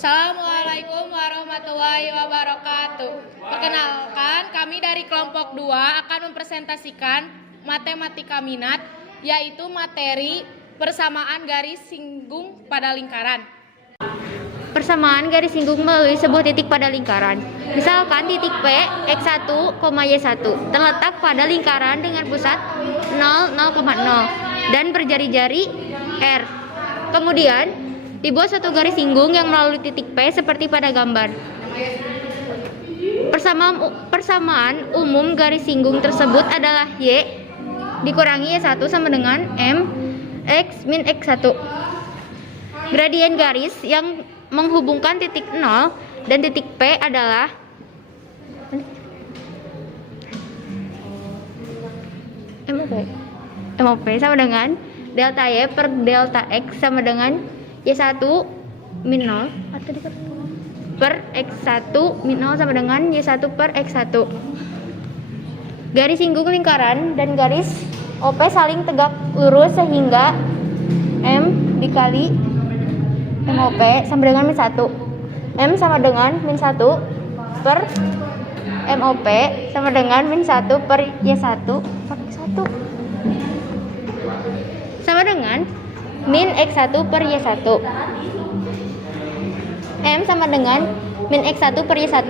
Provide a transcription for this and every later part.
Assalamualaikum warahmatullahi wabarakatuh. Perkenalkan, kami dari kelompok 2 akan mempresentasikan matematika minat, yaitu materi persamaan garis singgung pada lingkaran. Persamaan garis singgung melalui sebuah titik pada lingkaran. Misalkan titik P, X1, Y1 terletak pada lingkaran dengan pusat 0, 0,0 dan berjari-jari R. Kemudian, dibuat suatu garis singgung yang melalui titik P seperti pada gambar. Persamaan umum garis singgung tersebut adalah Y dikurangi Y1 sama dengan M X min X1. Gradien garis yang menghubungkan titik 0 dan titik P adalah MOP sama dengan delta Y per delta X sama dengan Y1 min 0 per X1 min 0 sama dengan Y1 per X1. Garis singgung lingkaran dan garis OP saling tegak lurus sehingga M dikali MOP sama dengan min 1. M sama dengan min 1 per MOP sama dengan min 1 per Y1 per X1 sama dengan min X1 per Y1. M sama dengan min X1 per Y1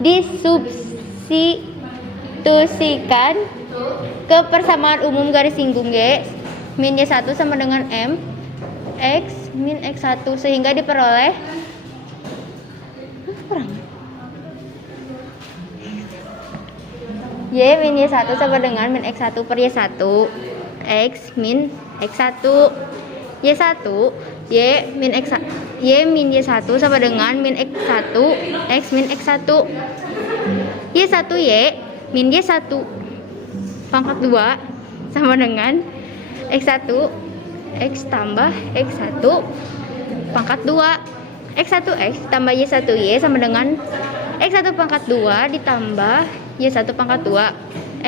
disubstitusikan ke persamaan umum garis singgung Y min Y1 sama dengan M X min X1 sehingga diperoleh Y min Y1 sama dengan min X1 per Y1 X min X1 Y1 Y min X1 Y min Y1 sama dengan min X1 X min X1 Y1 Y min Y1 pangkat 2 sama dengan X1 X tambah X1 pangkat 2. X1 X tambah Y1 Y sama dengan X1 pangkat 2 ditambah Y1 pangkat 2.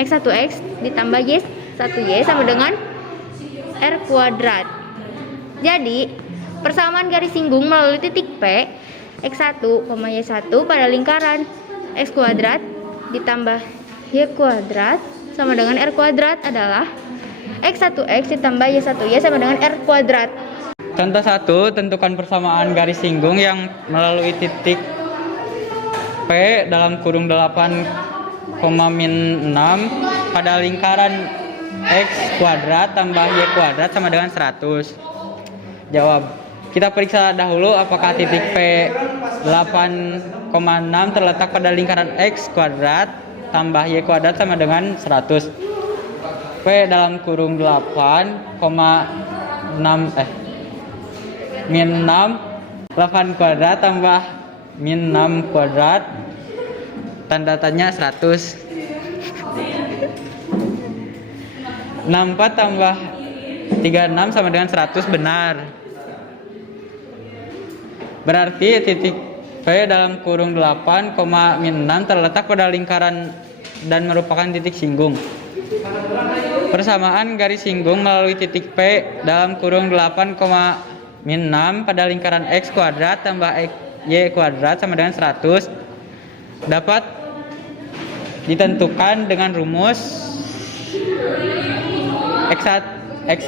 X1 X ditambah Y1 Y sama dengan R kuadrat. Jadi, persamaan garis singgung melalui titik P X1, Y1 pada lingkaran X kuadrat ditambah Y kuadrat sama dengan R kuadrat adalah X1X ditambah Y1Y sama dengan R kuadrat. Contoh 1, tentukan persamaan garis singgung yang melalui titik P dalam kurung 8, min 6 pada lingkaran X kuadrat tambah Y kuadrat sama dengan 100. Jawab. Kita periksa dahulu apakah titik P 8,6 terletak pada lingkaran X kuadrat tambah Y kuadrat sama dengan 100. P dalam kurung 8, min 6 8 kuadrat tambah min 6 kuadrat tanda tanya 100. 64 tambah 36 sama dengan 100 benar. Berarti titik P dalam kurung 8, min 6 terletak pada lingkaran dan merupakan titik singgung. Persamaan garis singgung melalui titik P dalam kurung 8, min 6 pada lingkaran X kuadrat tambah Y kuadrat sama dengan 100 dapat ditentukan dengan rumus X1 X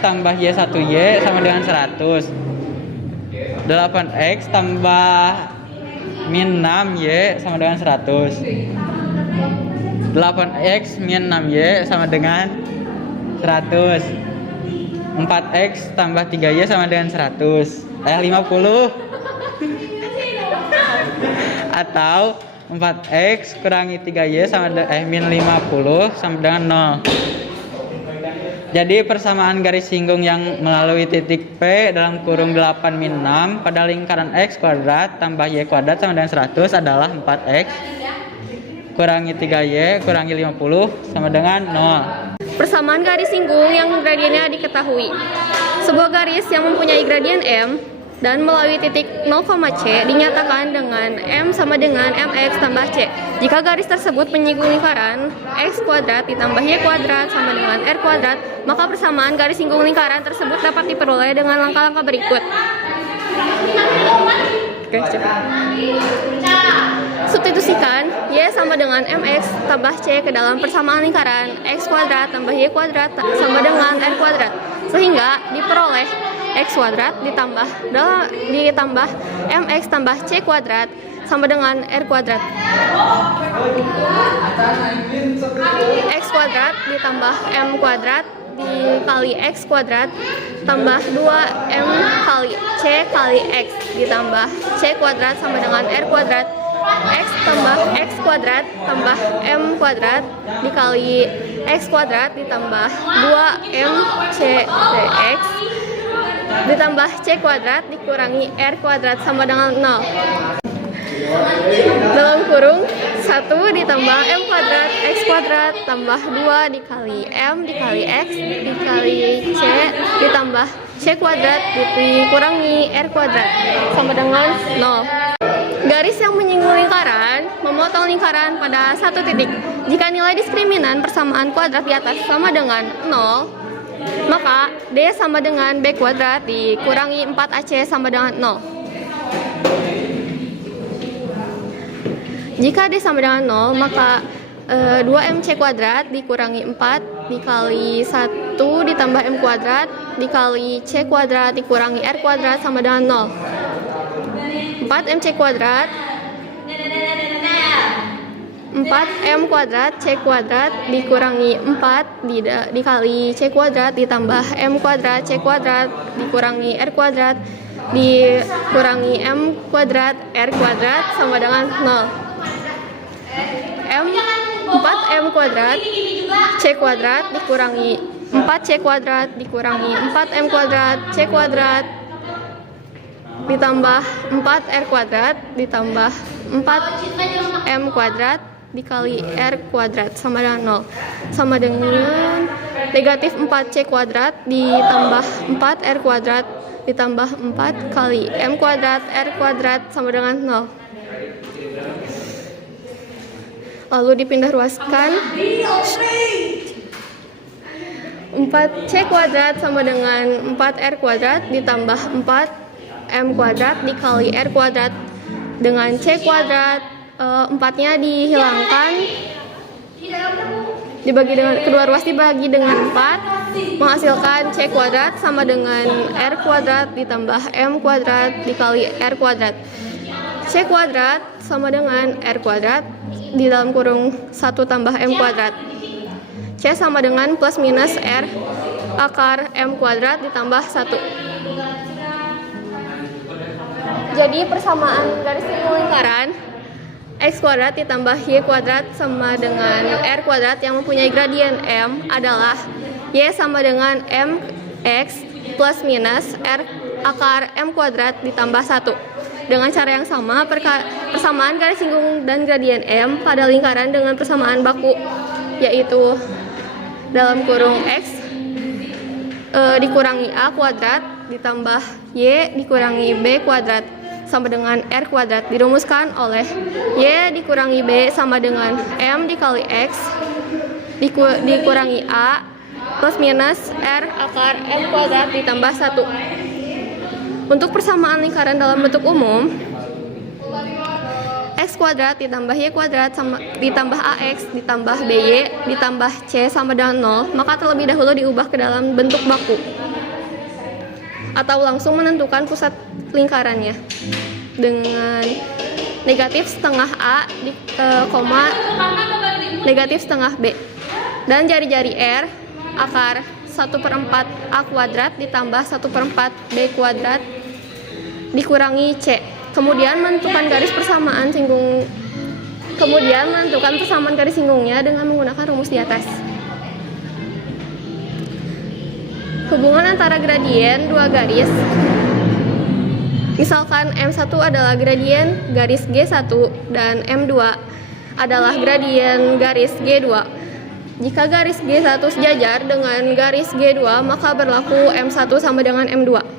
tambah Y1Y sama dengan 100. 8X tambah min 6Y sama dengan 100. 8X min 6Y sama dengan 100. 4X tambah 3Y sama dengan 100. 50. Atau 4X kurangi 3Y sama min 50 sama dengan 0. Jadi persamaan garis singgung yang melalui titik P dalam kurung 8 min 6 pada lingkaran X kuadrat tambah Y kuadrat sama dengan 100 adalah 4X kurangi 3Y kurangi 50 sama dengan 0. Persamaan garis singgung yang gradiennya diketahui. Sebuah garis yang mempunyai gradien M dan melalui titik 0, C dinyatakan dengan M sama dengan MX tambah C. Jika garis tersebut menyinggung lingkaran X kuadrat ditambah Y kuadrat sama dengan R kuadrat, maka persamaan garis singgung lingkaran tersebut dapat diperoleh dengan langkah-langkah berikut. Oke, cepat. Substitusikan Y sama dengan MX tambah C ke dalam persamaan lingkaran X kuadrat tambah Y kuadrat sama dengan R kuadrat. Sehingga diperoleh X kuadrat ditambah MX tambah C kuadrat sama dengan R kuadrat. X kuadrat ditambah M kuadrat dikali X kuadrat tambah 2M kali C kali X ditambah C kuadrat sama dengan R kuadrat. X tambah X kuadrat tambah M kuadrat dikali X kuadrat ditambah 2M C X ditambah C kuadrat dikurangi R kuadrat sama dengan 0. Dalam kurung 1 ditambah M kuadrat X kuadrat tambah 2 dikali M dikali X dikali C ditambah C kuadrat dikurangi R kuadrat sama dengan 0. Garis yang menyinggung lingkaran memotong lingkaran pada satu titik. Jika nilai diskriminan persamaan kuadrat di atas sama dengan 0, maka D sama dengan B kuadrat dikurangi 4AC sama dengan 0. Jika D sama dengan 0, maka 2MC kuadrat dikurangi 4 dikali 1 ditambah M kuadrat dikali C kuadrat dikurangi R kuadrat sama dengan 0. 4MC kuadrat 4M kuadrat C kuadrat dikurangi 4 dikali C kuadrat ditambah M kuadrat C kuadrat dikurangi R kuadrat dikurangi M kuadrat R kuadrat sama dengan 0. 4M kuadrat C kuadrat dikurangi 4C kuadrat dikurangi 4M kuadrat C kuadrat ditambah 4R kuadrat ditambah 4M kuadrat dikali R kuadrat sama dengan 0 sama dengan negatif 4C kuadrat ditambah 4R kuadrat ditambah 4 kali M kuadrat R kuadrat sama dengan 0. Lalu dipindah ruaskan 4C kuadrat sama dengan 4R kuadrat ditambah 4M kuadrat dikali R kuadrat dengan C kuadrat 4-nya dihilangkan dibagi dengan kedua ruas dibagi dengan 4 menghasilkan C kuadrat sama dengan R kuadrat ditambah M kuadrat dikali R kuadrat. C kuadrat sama dengan R kuadrat di dalam kurung 1 tambah M kuadrat. C sama dengan plus minus R akar M kuadrat ditambah 1. Jadi persamaan garis singgung lingkaran X kuadrat ditambah Y kuadrat sama dengan R kuadrat yang mempunyai gradien M adalah Y sama dengan MX plus minus R akar M kuadrat ditambah 1. Dengan cara yang sama, persamaan garis singgung dan gradien M pada lingkaran dengan persamaan baku, yaitu dalam kurung X dikurangi A kuadrat ditambah Y dikurangi B kuadrat sama dengan R kuadrat dirumuskan oleh Y dikurangi B sama dengan M dikali X dikurangi A plus minus R akar M kuadrat ditambah 1. Untuk persamaan lingkaran dalam bentuk umum, X kuadrat ditambah Y kuadrat ditambah AX ditambah BY ditambah C sama dengan 0, maka terlebih dahulu diubah ke dalam bentuk baku atau langsung menentukan pusat lingkarannya dengan negatif setengah A koma negatif setengah B dan jari-jari R akar 1/4 A kuadrat ditambah 1/4 B kuadrat dikurangi C. Kemudian menentukan persamaan garis singgungnya dengan menggunakan rumus di atas. Hubungan antara gradien dua garis. Misalkan M1 adalah gradien garis G1 dan M2 adalah gradien garis G2. Jika garis G1 sejajar dengan garis G2, maka berlaku M1 sama dengan M2.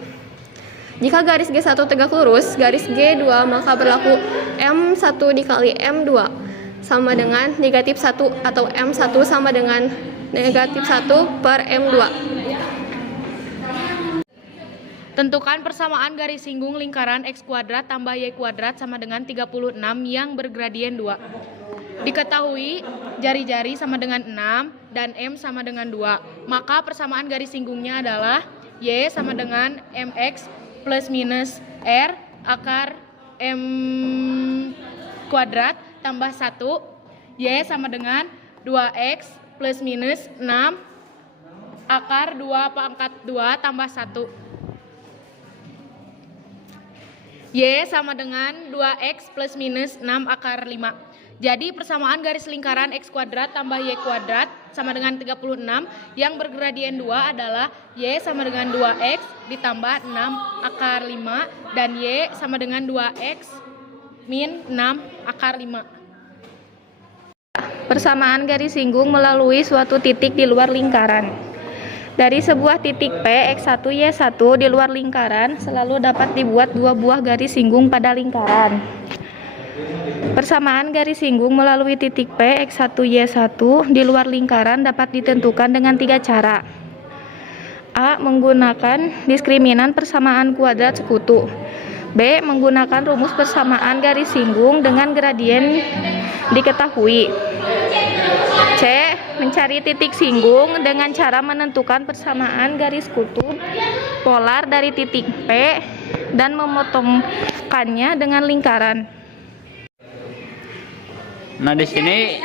Jika garis G1 tegak lurus, garis G2 maka berlaku M1 dikali M2 sama dengan negatif 1 atau M1 sama dengan negatif 1 per M2. Tentukan persamaan garis singgung lingkaran X kuadrat tambah Y kuadrat sama dengan 36 yang bergradien 2. Diketahui jari-jari sama dengan 6 dan M sama dengan 2. Maka persamaan garis singgungnya adalah Y sama dengan MX plus minus R akar M kuadrat tambah 1. Y sama dengan 2X plus minus 6 akar 2 pangkat 2 tambah 1. Y sama dengan 2X plus minus 6 akar 5. Jadi persamaan garis lingkaran X kuadrat tambah Y kuadrat sama dengan 36 yang bergradien 2 adalah Y sama dengan 2X ditambah 6 akar 5 dan Y sama dengan 2X min 6 akar 5. Persamaan garis singgung melalui suatu titik di luar lingkaran. Dari sebuah titik P, X1, Y1 di luar lingkaran selalu dapat dibuat dua buah garis singgung pada lingkaran. Persamaan garis singgung melalui titik P, X1, Y1 di luar lingkaran dapat ditentukan dengan 3 cara. A. Menggunakan diskriminan persamaan kuadrat sekutu. B. Menggunakan rumus persamaan garis singgung dengan gradien diketahui. C. Mencari titik singgung dengan cara menentukan persamaan garis kutub polar dari titik P dan memotongkannya dengan lingkaran. Nah, di sini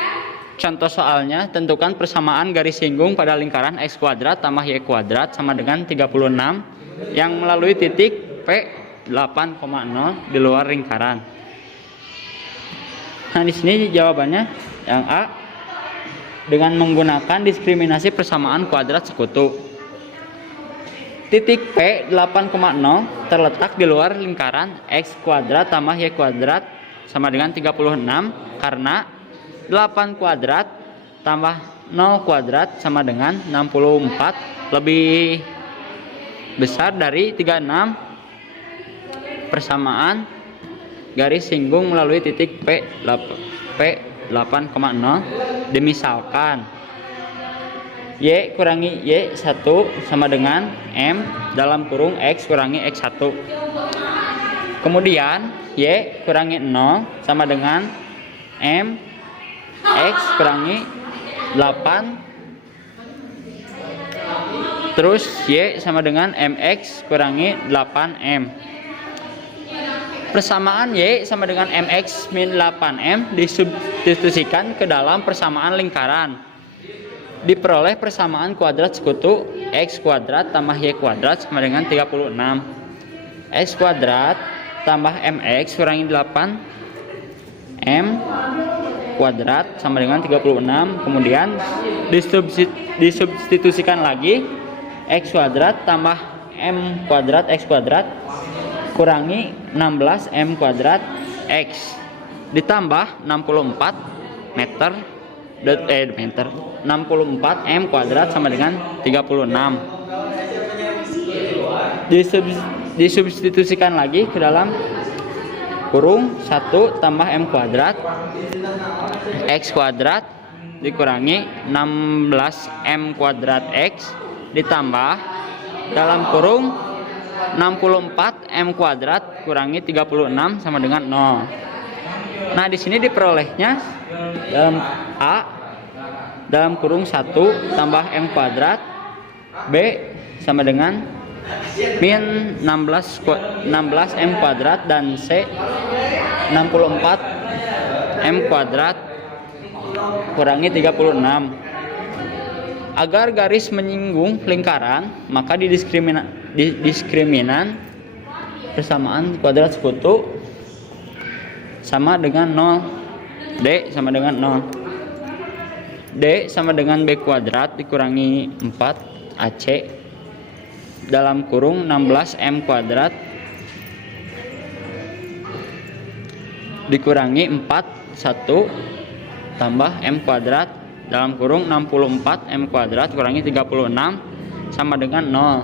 contoh soalnya, tentukan persamaan garis singgung pada lingkaran X kuadrat tambah Y kuadrat sama dengan 36 yang melalui titik P 8,0 di luar lingkaran. Nah, di sini jawabannya yang A, dengan menggunakan diskriminasi persamaan kuadrat sekutu. Titik P 8,0 terletak di luar lingkaran X kuadrat tambah Y kuadrat sama dengan 36 karena 8 kuadrat tambah 0 kuadrat sama dengan 64 lebih besar dari 36 persamaan garis singgung melalui titik P 8,0. Dimisalkan Y kurangi Y1 sama dengan M dalam kurung X kurangi X1. Kemudian Y kurangi 0 sama dengan M X kurangi 8. Terus Y sama dengan MX kurangi 8M. Persamaan Y sama dengan MX min 8M disubstitusikan ke dalam persamaan lingkaran. Diperoleh persamaan kuadrat sekutu X kuadrat tambah Y kuadrat sama dengan 36. X kuadrat tambah MX kurangi 8M kuadrat sama dengan 36. Kemudian disubstitusikan lagi X kuadrat tambah M kuadrat X kuadrat kurangi 16M kuadrat X ditambah 64 meter 64M kuadrat sama dengan 36. Disubstitusikan lagi ke dalam kurung 1 tambah M kuadrat X kuadrat dikurangi 16M kuadrat X ditambah dalam kurung 64M kuadrat kurangi 36 sama dengan 0. Nah, di sini diperolehnya dalam A dalam kurung 1 tambah M kuadrat, B sama dengan min 16M kuadrat dan C 64M kuadrat kurangi 36. Agar garis menyinggung lingkaran, maka di diskriminan persamaan kuadrat sekutu sama dengan 0. D sama dengan 0. D sama dengan B kuadrat dikurangi 4 AC dalam kurung 16M kuadrat dikurangi 4 1 tambah M kuadrat dalam kurung 64M kuadrat kurangi 36 sama dengan 0.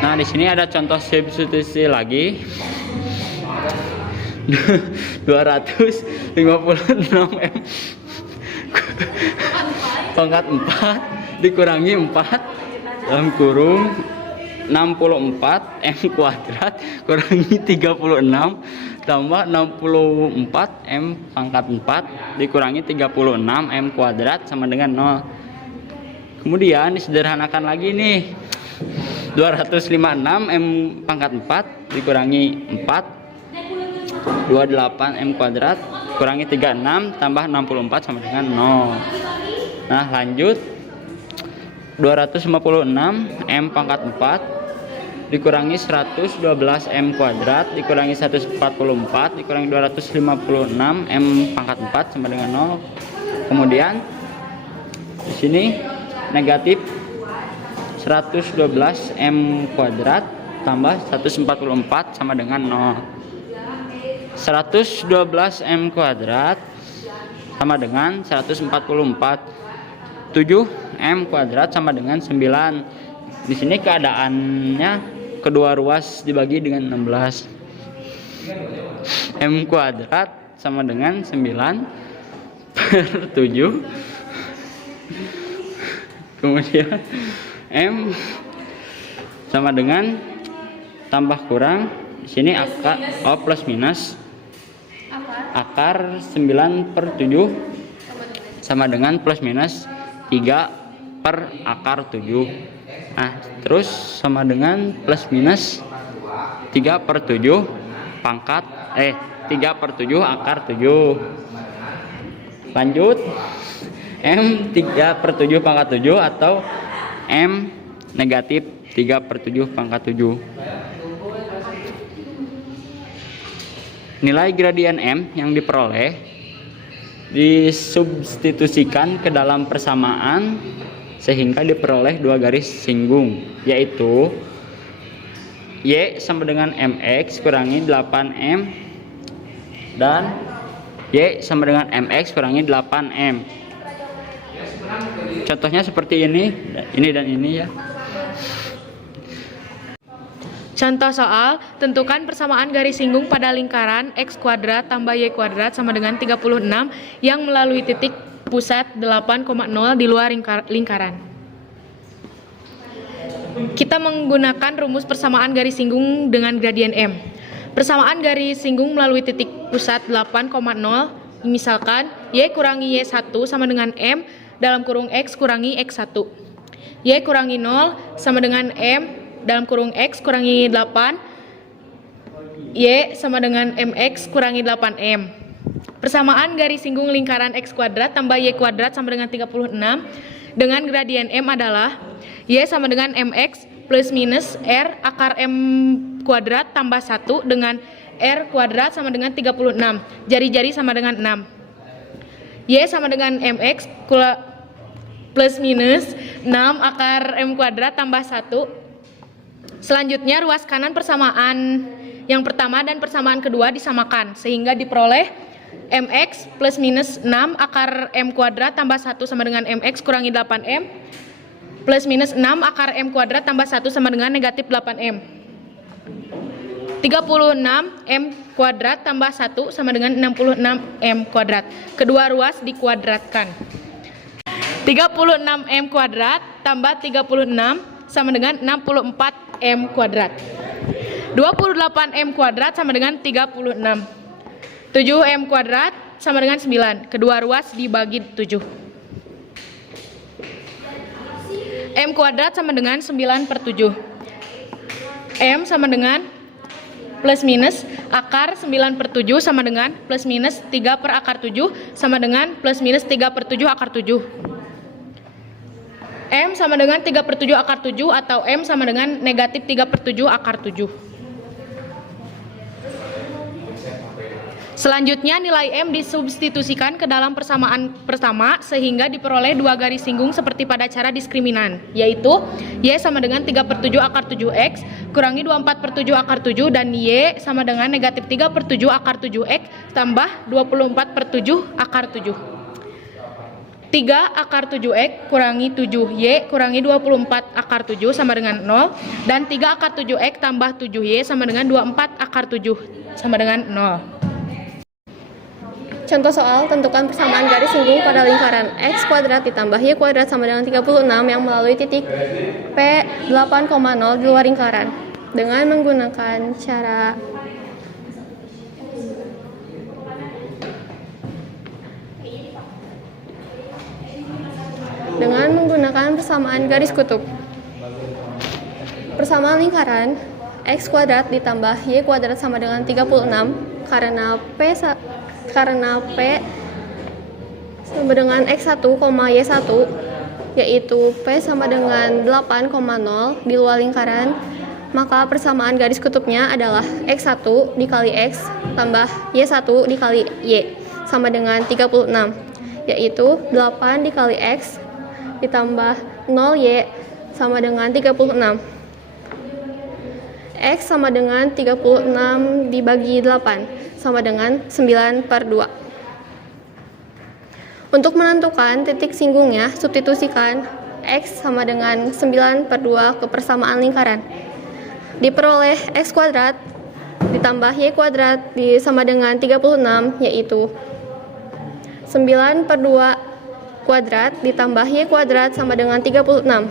Nah, di sini ada contoh substitusi lagi. 256M pangkat 4 dikurangi 4 dalam kurung 64 M kuadrat kurangi 36 tambah 64 M pangkat 4 dikurangi 36 M kuadrat sama dengan 0. Kemudian disederhanakan lagi nih, 256 M pangkat 4 dikurangi 4, 28 M kuadrat kurangi 36 tambah 64 sama dengan 0. Nah lanjut, 256 M pangkat 4 dikurangi 112 M kuadrat dikurangi 144 dikurangi 256 M pangkat 4 sama dengan 0. Kemudian di sini negatif 112 M kuadrat tambah 144 sama dengan 0. 112 M kuadrat sama dengan 144, 7 M kuadrat sama dengan 9. Di sini keadaannya kedua ruas dibagi dengan 16. M kuadrat sama dengan 9 per 7. Kemudian M sama dengan tambah kurang. Di sini akar plus minus akar 9 per 7 sama dengan plus minus 3 per akar 7. Nah, terus sama dengan plus minus 3 per 7 pangkat 3 per 7 akar 7. Lanjut, M 3 per 7 pangkat 7 atau M negatif 3 per 7 pangkat 7. Nilai gradien M yang diperoleh disubstitusikan ke dalam persamaan sehingga diperoleh dua garis singgung, yaitu Y sama dengan MX kurangi 8M dan Y sama dengan MX kurangi 8M. Contohnya seperti ini dan ini ya. Contoh soal, tentukan persamaan garis singgung pada lingkaran X kuadrat tambah Y kuadrat sama dengan 36 yang melalui titik pusat 8,0 di luar lingkaran. Kita menggunakan rumus persamaan garis singgung dengan gradien M. Persamaan garis singgung melalui titik pusat 8,0 misalkan Y kurangi Y1 sama dengan M dalam kurung X kurangi X1. Y kurangi 0 sama dengan M dalam kurung X kurangi 8. Y sama dengan MX kurangi 8M. Persamaan garis singgung lingkaran X kuadrat tambah Y kuadrat sama dengan 36 dengan gradien M adalah Y sama dengan MX plus minus R akar M kuadrat tambah 1 dengan R kuadrat sama dengan 36. Jari-jari sama dengan 6. Y sama dengan MX plus minus 6 akar M kuadrat tambah 1. Selanjutnya ruas kanan persamaan yang pertama dan persamaan kedua disamakan sehingga diperoleh MX plus minus 6 akar M kuadrat tambah 1 sama dengan MX kurangi 8M plus minus 6 akar M kuadrat tambah 1 sama dengan negatif 8M. 36 M kuadrat tambah 1 sama dengan 66 M kuadrat. Kedua ruas dikuadratkan. 36 M kuadrat tambah 36 sama dengan 64 M kuadrat. 28 M kuadrat sama dengan 36. 7M kuadrat sama dengan 9. Kedua ruas dibagi 7. M kuadrat sama dengan 9 per 7. M sama dengan plus minus akar 9 per 7 sama dengan plus minus 3 per akar 7 sama dengan plus minus 3 per 7 akar 7. M sama dengan 3 per 7 akar 7 atau M sama dengan negatif 3 per 7 akar 7. Selanjutnya nilai M disubstitusikan ke dalam persamaan pertama sehingga diperoleh dua garis singgung seperti pada cara diskriminan, yaitu Y sama dengan 3 per 7 akar 7X kurangi 24 per 7 akar 7 dan Y sama dengan negatif 3 per 7 akar 7X tambah 24 per 7 akar 7. 3 akar 7X kurangi 7Y kurangi 24 akar 7 sama dengan 0 dan 3 akar 7X tambah 7Y sama dengan 24 akar 7 sama dengan 0. Contoh soal, tentukan persamaan garis singgung pada lingkaran X kuadrat ditambah Y kuadrat sama dengan 36 yang melalui titik P 8,0 di luar lingkaran dengan menggunakan cara persamaan garis kutub. Persamaan lingkaran X kuadrat ditambah Y kuadrat sama dengan 36 karena P sama dengan X1, Y1 yaitu P sama dengan 8,0 di luar lingkaran, maka persamaan garis kutubnya adalah X1 dikali X tambah Y1 dikali Y sama dengan 36, yaitu 8 dikali X ditambah 0Y sama dengan 36. X sama dengan 36 dibagi 8 sama dengan 9/2. Untuk menentukan titik singgungnya, substitusikan X sama dengan 9/2 ke persamaan lingkaran. Diperoleh X kuadrat ditambah Y kuadrat sama dengan 36, yaitu 9/2 kuadrat ditambah Y kuadrat sama dengan 36.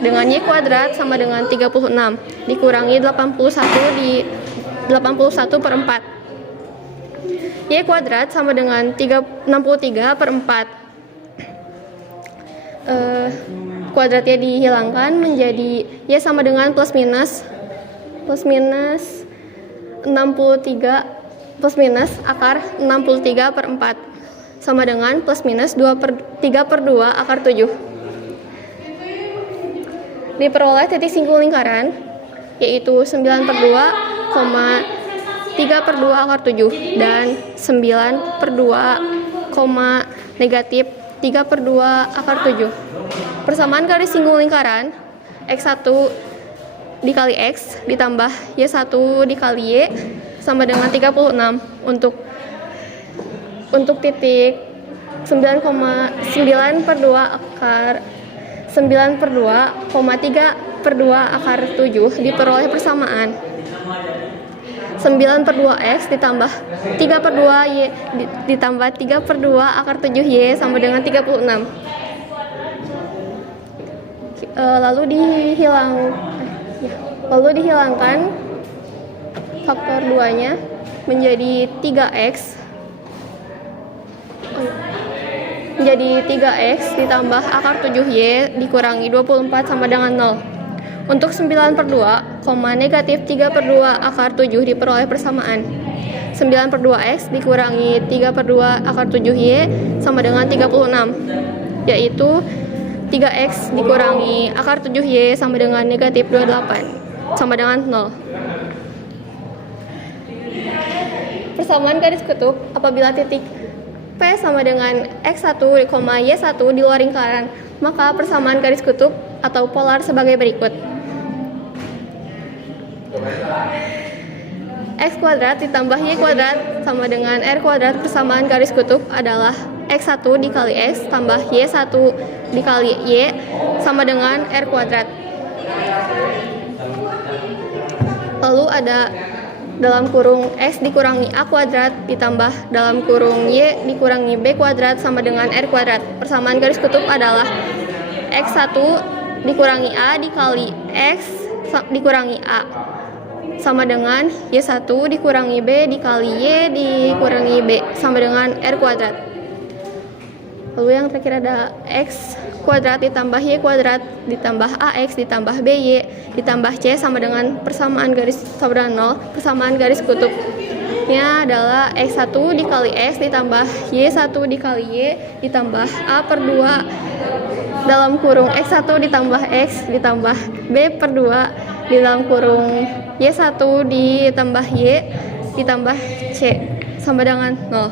Dengan Y kuadrat sama dengan 36 dikurangi 81/4. Y kuadrat sama dengan 63/4. Kuadratnya dihilangkan menjadi Y sama dengan plus minus akar 63/4 sama dengan plus minus 3/2 akar 7. Diperoleh titik singgung lingkaran yaitu 9/2, 3/2 akar 7 dan 9/2, negatif 3/2 akar 7. Persamaan garis singgung lingkaran X1 dikali X ditambah Y1 dikali Y sama dengan 36 untuk titik 9,9/2 akar 9/2, 3/2 akar 7 diperoleh persamaan 9/2X ditambah 3/2 Y ditambah 3/2 akar 7Y sama dengan 36. Lalu dihilangkan faktor 2-nya menjadi 3X ditambah akar 7Y dikurangi 24 sama dengan 0. Untuk 9/2, negatif 3/2 akar 7 diperoleh persamaan 9/2X dikurangi 3/2 akar 7Y sama dengan 36, yaitu 3X dikurangi akar 7Y sama dengan negatif 28 sama dengan 0. Persamaan garis kutub apabila titik P sama dengan X1, Y1 di luar lingkaran, maka persamaan garis kutub atau polar sebagai berikut. X kuadrat ditambah Y kuadrat sama dengan R kuadrat. Persamaan garis kutub adalah X1 dikali X tambah Y1 dikali Y sama dengan R kuadrat. Lalu ada dalam kurung X dikurangi A kuadrat ditambah dalam kurung Y dikurangi B kuadrat sama dengan R kuadrat. Persamaan garis kutub adalah X1 dikurangi A dikali X dikurangi A sama dengan Y1 dikurangi B dikali Y dikurangi B sama dengan R kuadrat. Lalu yang terakhir ada X kuadrat ditambah Y kuadrat ditambah AX ditambah BY ditambah C sama dengan persamaan garis sama dengan 0. Persamaan garis kutubnya adalah X1 dikali X ditambah Y1 dikali Y ditambah A/2 dalam kurung X1 ditambah X ditambah B/2 di dalam kurung Y1 ditambah Y ditambah C sama dengan 0.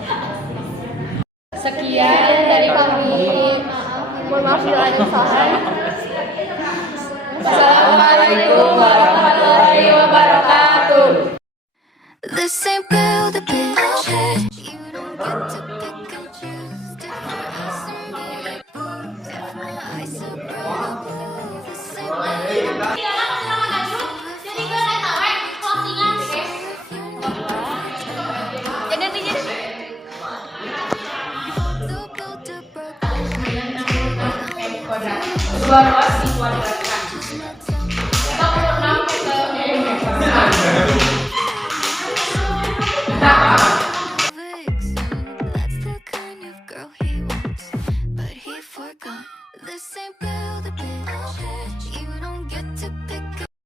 Sekian dari kami. Mohon maaf bila ada kesalahan. Assalamualaikum warahmatullahi wabarakatuh. The same girl, the bitch. You don't get to pick and choose. Different eyes and me, booze. Different eyes and blue. The same girl. Jadi Dua ruas dikuadratkan. Kita perlu 6 meter. That's the kind of girl he wants, but he forgot. This ain't build a bitch.